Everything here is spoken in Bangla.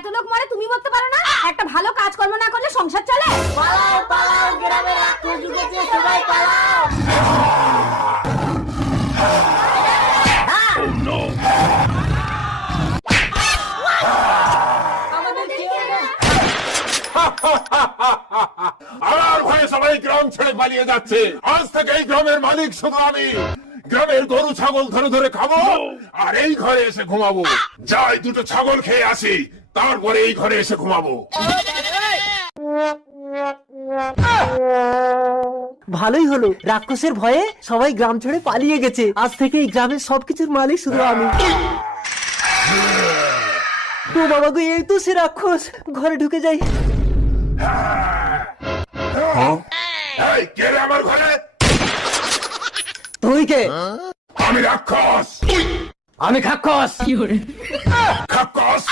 এত লোক মরে তুমি মরতে পারো না? একটা ভালো কাজকর্ম না করলে সংসার চলে? পালাও পালাও, গ্রামে রাক্ষস ঢুকেছে, সবাই পালাও। আমার ভয়ে সবাই গ্রাম ছেড়ে পালিয়ে যাচ্ছে। আজ থেকে এই গ্রামের মালিক শুধু আমি। গ্রামের গরু ছাগল ধরে ধরে খাবো আর এই ঘরে এসে ঘুমাবো। যাই দুটো ছাগল খেয়ে আসি, তারপরে এই ঘরে এসে ঘুমাবো। ভালোই হলো, রাক্ষসের ভয়ে সবাই গ্রাম ছেড়ে পালিয়ে গেছে। আজ থেকে এই গ্রামের সবকিছুর মালিক শুধু আমি। ও বাবা গো, এই তো সে রাক্ষস। ঘরে ঢুকে যাই। এই কে রে আমার ঘরে? তুই কে? আমি রাক্ষস। আমি খাক্ষস। রাক্ষস